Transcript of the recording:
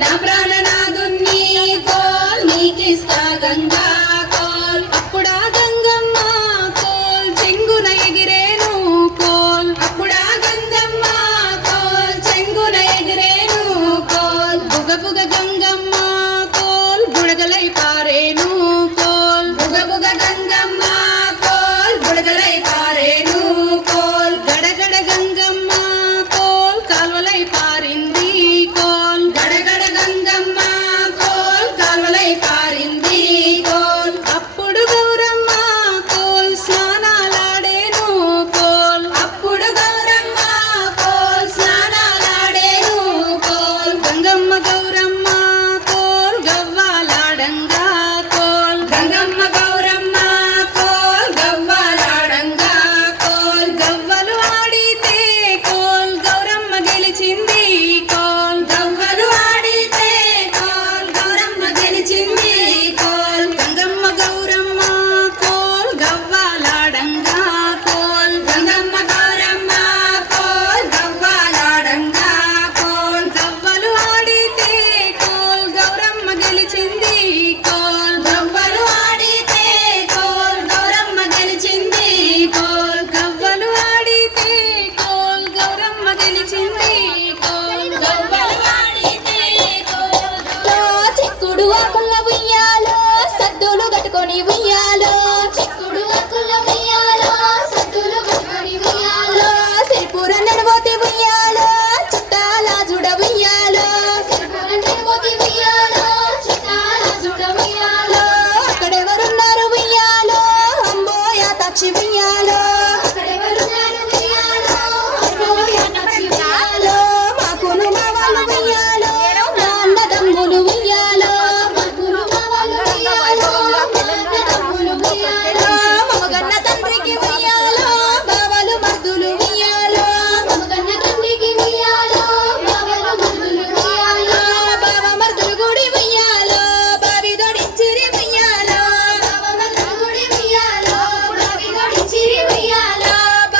నా ప్రాణనాథుణ్ణి కోల్ నీకిస్తా గంగా బతుకుని ఉయ్యాలో చిక్కుడు అక్కుల ఉయ్యాలో సద్దులు బతుకుని ఉయ్యాలో సిరిపూర నడవోతి ఉయ్యాలో చుట్టాల అక్కడెవరున్నారు ఉయ్యాలో తక్షి ఉయ్యాలో.